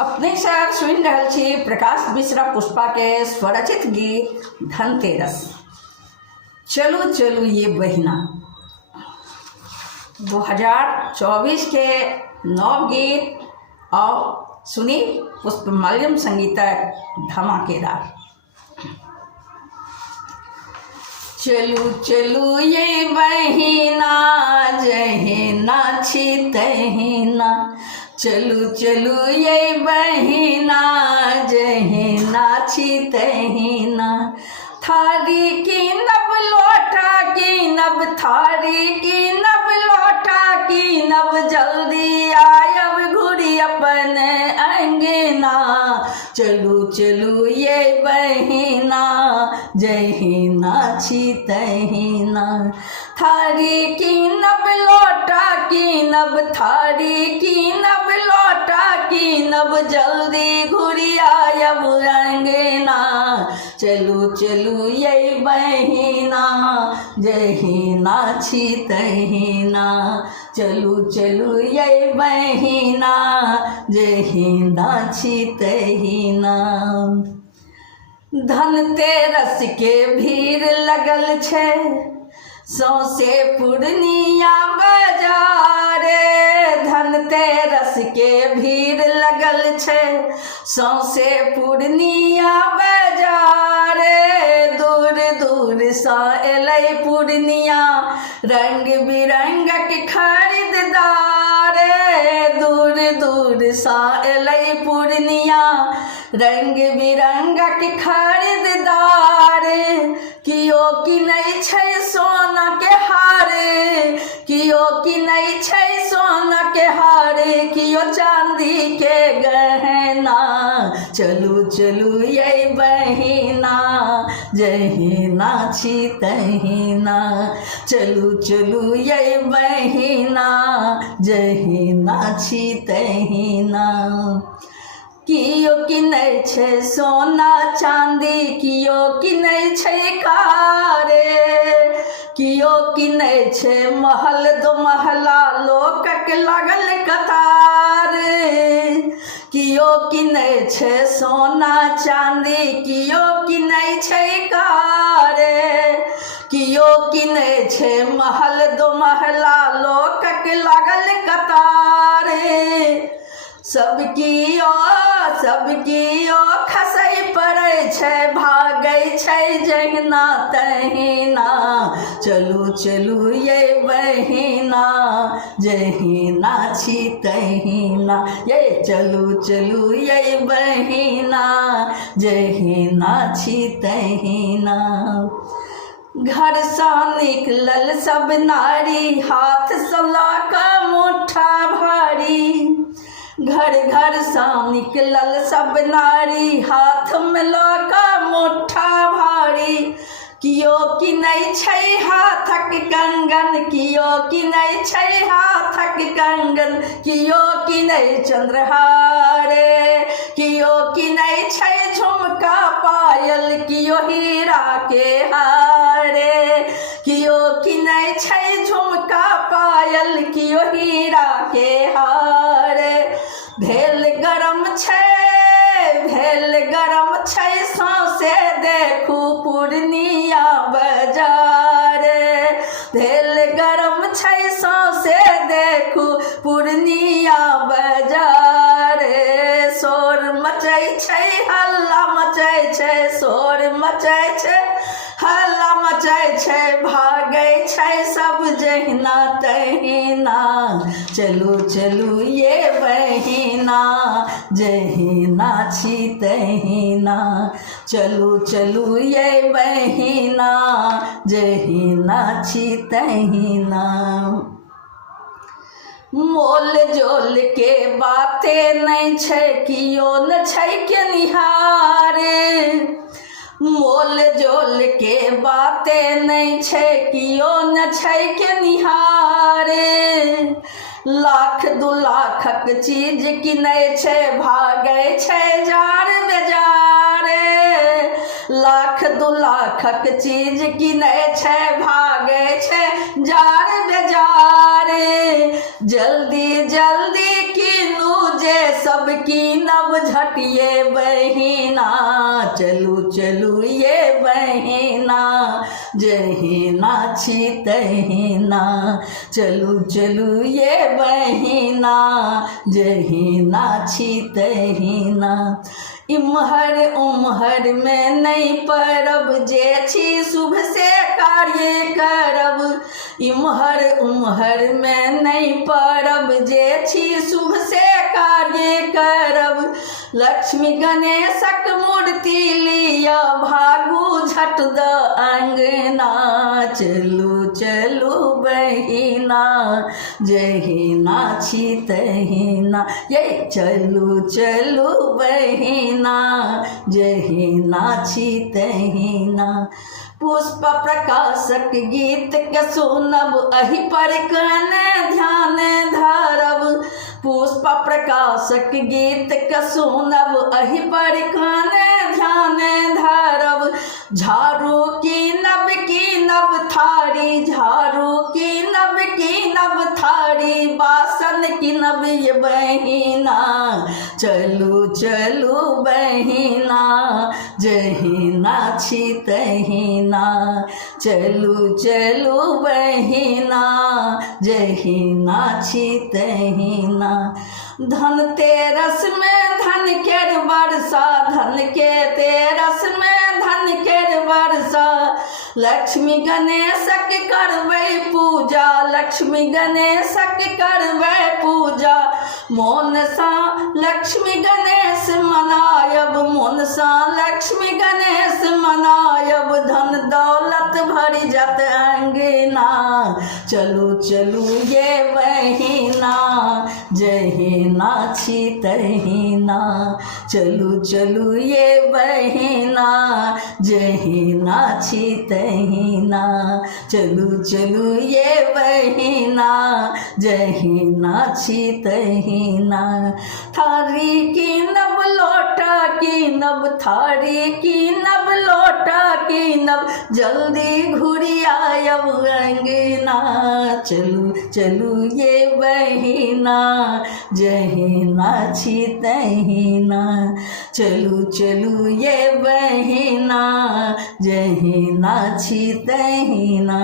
अपने साथ सुन रहल छी प्रकाश मिश्रा पुष्पा के स्वरचित गीत धनतेरस। चलू चलू ये बहिना 2024 के नव गीत और सुनी पुष्पमाल्यम संगीत धमाकेदार। चलू चलू ये बहिना जहे नाची तहिना, चलू चलू ये बहिना जहे नाची तहिना। थारी की नब लोटा की नब, थारी की नब लोटा की नब, जल्दी आयब घुरी अपन अंगना। चलू चलू ये बहिना जही नाची तहिना। थारी की नब लोटा की नब, थारी की नब लोटा की नब, जल्दी घुरी आयब अंगना। चलू चलू ये बहिना जही नाची तहिना, चलू चलू ये बहिना जही नाची तहिना। धनतेरस के भीड़ लगल छे सौसे पूर्णिया बाजारे, धनतेरस के भीड़ लगल छे सौसे पूर्णिया बाजारे। दूर दूर सा एलै पूर्णिया रंग बिरंगक खरीददार, दूर दूर सा एलै पूर्णिया रंग बिरंगक खरीददार। कियो किनै छै सोना के हार, कियो किनै छै सोना के हार, कियो चांदी के गहना। चलू चलू ये बहिना जही नाची तहिना, चलू चलू ये बहिना जही नाची तहिना। कियो किनै छै सोना चांदी, कियो किनै छै कारे, कियो किनै छै महल दो महला लोकक लागल कतार। कियो किनै छै सोना चांदी, कियो किनै छै कारे, कियो किनै छै महल दो महला लोकक लागल कतार। सब कियो खसै पड़ै छै भागै छै जहिना तहिना। चलू चलू ये बहिना जही नाची तहिना, ये चलू चलू ये बहिना जही नाची तहिना। घर सा निकलल सब नारी हाथ सला का मुट्ठा भारी, घर घर सा निकलल सब नारी हाथ में लका मुट्ठा भारी। कियो किनै छै हाथक कंगन, कियो किनै छै हाथक कंगन, कियो किनै चंद्रहार, कियो किनै छै झुमका पायल, कियो हीरा के हार। कियो किनै छै झुमका पायल, कियो हीरा के हार। भेल गरम छै सौसे देखू पूर्णिया बाजार, भेल गरम छै सौसे देखू पूर्णिया बाजार। शोर मचै छै हल्ला मचै छै, शोर मचै छै हल्ला मचै छै, भागै छै सब जहिना तहिना। चलू चलू ये बहिना जही नाची तहिना, चलू चलू ये बहिना जही नाची तहिना। मोल जोल के बाते नहीं छै कियो न छै के निहारे, मोल जोल के बाते नहीं छै कियो न छै के निहारे। लाख दू लाखक चीज किनै छै भागै छै जार बेजारे, लाख दू लाखक चीज किनै छै भागै छै जार बेजारे। जल्दी जल्दी किनू जे सबकी नब झटिए बहिना, चलू चलू ये बहिना, जहिना छी तहिना, चलू चलू ये बहिना, जहिना छी तहिना। इम्हर उम्हर में नहीं परब, जे छी शुभ से कार्य करब, इम्हर उम्हर में नहीं परब, जे छी शुभ से कार्य करब, लक्ष्मी गणेशक मूर्ति लिया, भागू झट द अंगना, चलू चलू बहिना, जहिना छी तहिना, ये चलू चलू बहिना, जहिना छी तहिना। पुष्प प्रकाशक गीत के सुनब, अहि पर कन ध्यान धरब, पुष्प प्रकाशक गीत के सुनब, अहि पर कन ध्यान धरब, झाड़ू की नब थारी, झाड़ू की नब थारी, बासन की नब ये बहिना, चलू चलू बहिना, जहिना छी तहिना, चलू चलू बहिना, जहिना छी तहिना। धनतेरस में धन केर वर्षा, धन के तेरस में धन केर वर्षा, लक्ष्मी गणेशक करबै पूजा, लक्ष्मी गणेशक करबै पूजा, मोन सा लक्ष्मी गणेश मनायब, मोन सा लक्ष्मी गणेश मनायब, धन दौलत भरि जत अंगना, चलू चलू ये बहिना, जहिना छी तहिना, चलू चलू ये बहिना, जहिना छी तहिना, चलू चलू ये बहिना, जहिना छी तहिना। थारी की नब लोटा की नब, थारी की नब लोटा की नब, जल्दी घुरी आयब अंगना, चलू चलू ये बहिना, जहिना छी तहिना, चलू चलू ये बहिना, जहिना छी तहिना।